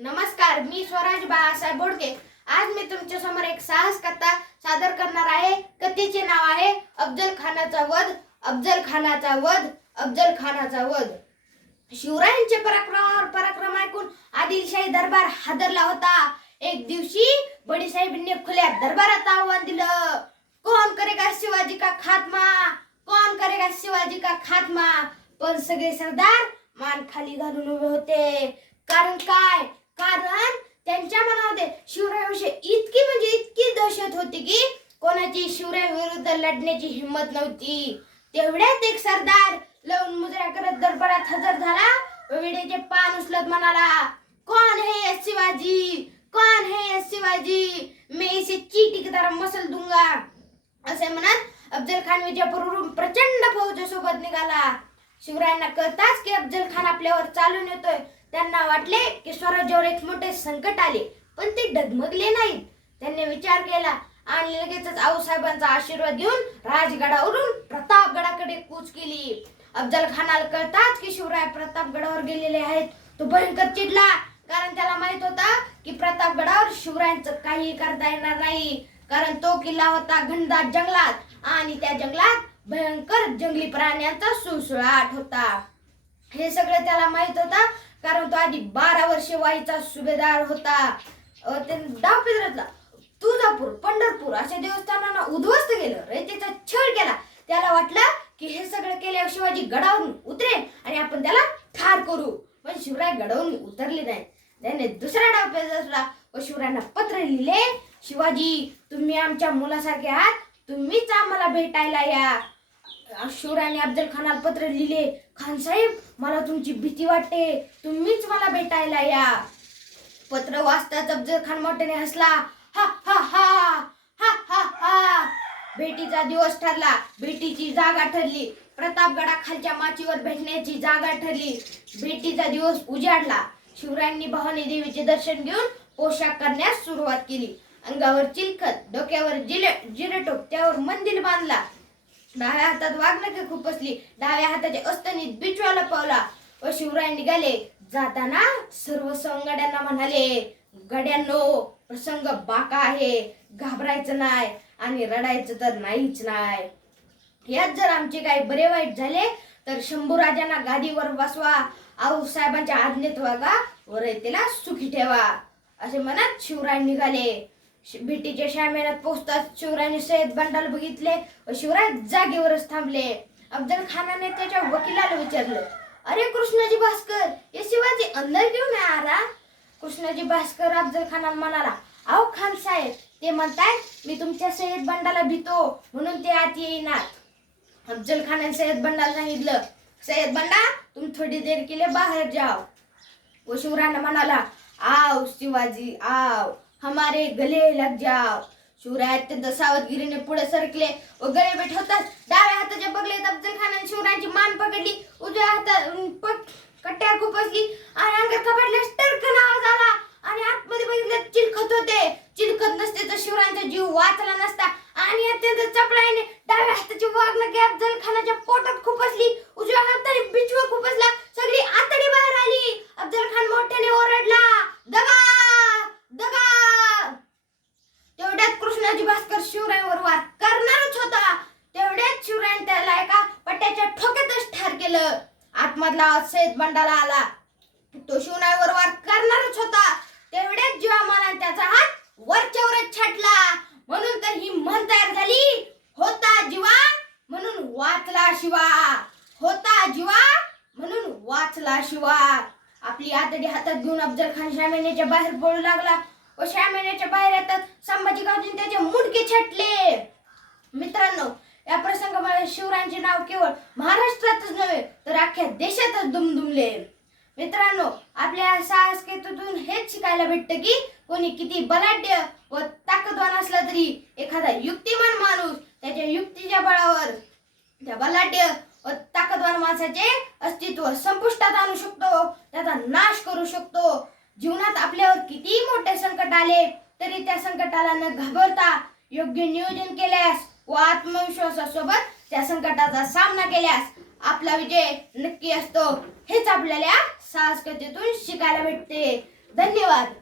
नमस्कार मी स्वराज बाळासाहेब बोडके. आज मी तुमच्यासमोर एक साहस कथा सादर करणार आहे. कथेचे नाव आहे अफजल खानाचा वध अफजल खानाचा वध अफजल खानाचा वध. शिवरायांचे पराक्रमावर पराक्रम ऐकून आदिलशाही दरबार हादरला होता. एक दिवशी बडीसाहेबांनी खुल्या दरबारात आव्हान दिलं. कोण करेगा शिवाजी का खात्मा? कोण करेगा शिवाजी का खात्मा? पण सगळे सरदार मान खाली घालून उभे होते. कारण काय? कारण त्यांच्या मनामध्ये शिवरायाविषयी इतकी म्हणजे इतकी दहशत होती की कोणाची शिवराय विरुद्ध लढण्याची हिंमत नव्हती. तेवढ्यात एक सरदार लवून मुजरा करत दरबारात हजर झाला. विड्याचे पान उचलत म्हणाला कौन है शिवाजी? कौन है शिवाजी? मी इसे चीटी की तरह मसल दूंगा. असे म्हणत अफजल खान विजयपूरवरून प्रचंड फौजेसोबत निघाला. शिवरायांना कळताच की अफजल खान आपल्यावर चालून येतोय. त्यांना वाटले की स्वराज्यावर एक मोठे संकट आले पण ते डगमगले नाहीत. त्यांनी विचार केला आणि लगेचच आऊसाहेबांचा आशीर्वाद घेऊन राजगडावरून प्रतापगडाकडे कूच केली. अफजल खानाला कळताच की शिवराय प्रतापगडावर गेलेले आहेत. तो भयंकर चिडला कारण त्याला माहीत होता की प्रतापगडावर शिवरायांचं काही करता येणार नाही. कारण तो किल्ला होता घनदाट जंगलात आणि त्या जंगलात भयंकर जंगली प्राण्यांचा सुळसुळाट होता. हे सगळं त्याला माहीत होता कारण तो आधी बारा वर्षे वाईचा सुभेदार होता. अं, तुळजापूर पंढरपूर अशा देवस्थानांना उद्ध्वस्त केलं. रयतेचा छळ केला. त्याला वाटलं की हे सगळं केल्यावर शिवाजी गडावरून उतरेल आणि आपण त्याला ठार करू. पण शिवराय गडावरून उतरले नाही. त्याने दुसरा डावपेदराला व शिवरायांना पत्र लिहिले शिवाजी तुम्ही आमच्या मुलासारखे आहात. तुम्हीच आम्हाला भेटायला या. शिवरायाने अफजल खानाला पत्र लिहिले. खानसाहेब मला तुमची भीती वाटते. तुम्हीच मला भेटायला या. पत्र वाचताच अफजल खान मोठ्याने हसला. हा हा हा हा हा हा. भेटीचा दिवस ठरला. भेटीची जागा ठरली. प्रतापगडा खालच्या माचीवर भेटण्याची जागा ठरली. भेटीचा दिवस उजाडला. शिवरायांनी भवानी देवीचे दर्शन घेऊन पोशाख करण्यास सुरुवात केली. अंगावर चिलखत डोक्यावर जिले जिरेटोप त्यावर मंदिर बांधला. डाव्या हातात वाघनखे खुपसली डाव्या हाताच्या अस्तनीत बिचवाला पावला. व शिवराय निघाले. जाताना सर्व सवंगड्यांना म्हणाले गड्यांनो प्रसंग बाका आहे. घाबरायचं नाही आणि रडायचं तर नाहीच नाही यात जर आमचे काही बरे वाईट झाले तर शंभू राजांना गादीवर बसवा. आऊ साहेबांच्या आज्ञेत वागा. व रयतेला सुखी ठेवा. असे म्हणत शिवराय निघाले. भेटीच्या शामेनात पोहोचताच शिवरायाने सय्यद बंडाल बघितले व शिवराय जागेवरच थांबले. अफजल खानाने त्याच्या वकिलाला विचारलं अरे कृष्णाजी भास्कर हे शिवाजी अंदर घेऊन नाही आला? कृष्णाजी भास्कर अफजल खाना म्हणाला अहो खान साहेब ते म्हणतायत मी तुमच्या सय्यद बंडाला भीतो म्हणून ते आत येईनात. अफजल खानाने सय्यद बंडाला सांगितलं सय्यद बंडा तुम थोडी देर के लिए बाहेर जाव. व शिवरायाने म्हणाला आओ शिवाजी आओ. हमारे गले लग जाओ। शिवराय अत्यंत सावधगिरीने पुढे सरकले। व गळे बैठवताच डाव्या हाताच्या बगलेत अफजल खानाने शिवरायांची मान पकडली. उजव्या हातात पक कट्ट्यावर खुपसली आणि अंगात कपाटल्यास टर्कन आवाज आला. आणि आतमध्ये बघितलं चिलखत होते. चिलखत नसते तर शिवरायांचा जीव वाचला नसता. आणि अत्यंत चपळाईने डाव्या हाताची वाघनखे अफजल खानाच्या पोटात खुपसली उजव्या हाताने बिचवा खुपसला सगळी आतडी बाहेर आली अफजल खान मोठ्याने ओरडला दगा दगा तेवढ्यात कृष्णाजी भास्कर शिवरायांवर वार करणारच होता. तेवढ्याच शिवरायाने त्याला एका पट्ट्याच्या ठोक्यातच ठार केलं. आतमधला आवाज बंडाला आला. तो शिवरायांवर वार करणारच होता. तेवढ्याच जीवामानाने त्याचा हात वरच्यावरच छाटला. म्हणून तर ही म्हण तयार झाली होता जीवा म्हणून वाचला शिवा. होता जीवा म्हणून वाचला शिवा. आपली आतडी हातात घेऊन अफजल खान शामेनेच्या बाहेर पडू लागला व शामेनेच्या बाहेर येतात. संभाजी गावजी त्याचे मुंडके छाटले. मित्रांनो या प्रसंगामुळे शिवरायांचे नाव केवळ महाराष्ट्रातच नव्हे तर अख्ख्या देशातच दुमदुमले. मित्रांनो आपल्या साहस हेच शिकायला भेटतं की कोणी किती बलाढ्य व ताकदवान असला तरी एखादा युक्तिमान माणूस त्याच्या युक्तीच्या बळावर त्या बलाढ्य व ताकदवान माणसाचे अस्तित्व संपुष्टात आणू शकतो त्याचा नाश करू शकतो. जीवनात आपल्या संकट आले तरी त्या संकटाला न घाबरता योग्य नियोजन केल्यास व आत्मविश्वासासोबत त्या संकटाचा सामना केल्यास आपला विजय नक्की असतो हेच आपल्याला साहस कथेतून शिकायला भेटते. धन्यवाद.